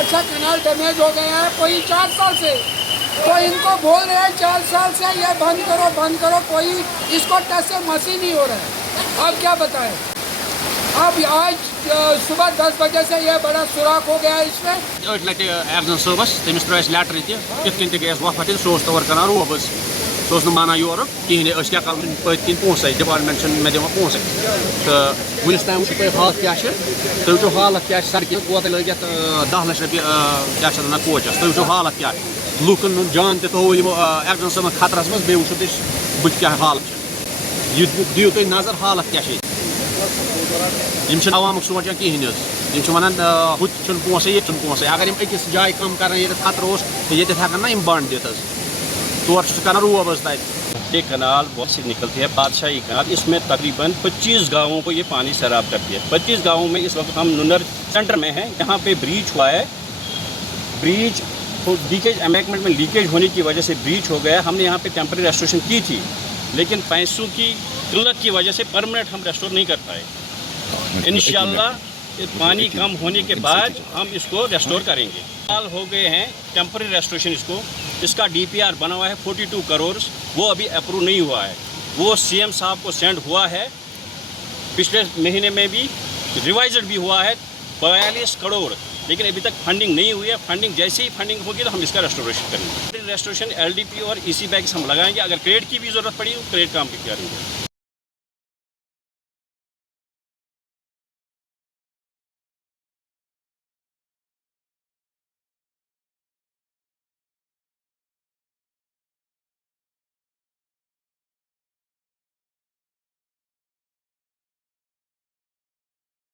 अच्छा canal damage हो गया है, कोई 4 साल से, तो इनको बोल रहे हैं 4 साल से ये बंद करो, कोई इसको टच से मसी नहीं हो रहा है। अब क्या बताएं। अब आज सुबह 10 बजे से यह बड़ा सुराख हो गया है इसमें। लटे एफजन सबस तमिस त्रो लेटर तथ गए वफत सो तौर कर रोबस सो माना योर कहें क्या कर पत्न पोस डिपार्टमेंट मे दिवान पोस तो वनस ताम हालत क्या तुम हालत क्या सड़क वोत लगे 10 लाख रुपये क्या कोचस तुम हालत क्या लूकन जान तो एफजन सब खतरस मज बे वो बुत क्या हालत दिव तुम नजर हालत क्या अवामुक सोचान कहें वन हुत पोसे ये पोसे अगर अकिस जाए कम कर खतर तो ये हेकन ना बंड दित तौर कर रोब ये कनाल बहुत से निकलती है पादशाही कनाल। इसमें तकरीबन 25 गांवों को ये पानी सैराब करती है। 25 गांवों में इस वक्त हम नुन्नर सेंटर में हैं। यहाँ पे ब्रीच हुआ है, ब्रीच लीकेज एम्बैंकमेंट में लीकेज होने की वजह से ब्रीच हो गया। हमने यहाँ पे टेम्परेरी रेस्टोरेशन की थी, लेकिन पैसों की किल्लत की वजह से परमानेंट हम रेस्टोर नहीं कर पाए। इंशाल्लाह पानी कम होने के बाद हम इसको रेस्टोर करेंगे। साल हो गए हैं टेम्परेरी रेस्टोरेशन इसका DPR बना हुआ है 42 करोड़, वो अभी अप्रूव नहीं हुआ है। वो CM साहब को सेंड हुआ है, पिछले महीने में भी रिवाइज्ड भी हुआ है 42 करोड़, लेकिन अभी तक फंडिंग नहीं हुई है। फंडिंग जैसे ही फंडिंग होगी तो हम इसका रेस्टोरेशन करेंगे। रेस्टोरेशन LDP और EC बैग्स हम लगाएंगे। अगर क्रेड की भी ज़रूरत पड़ी तो क्रेड काम भी करेंगे।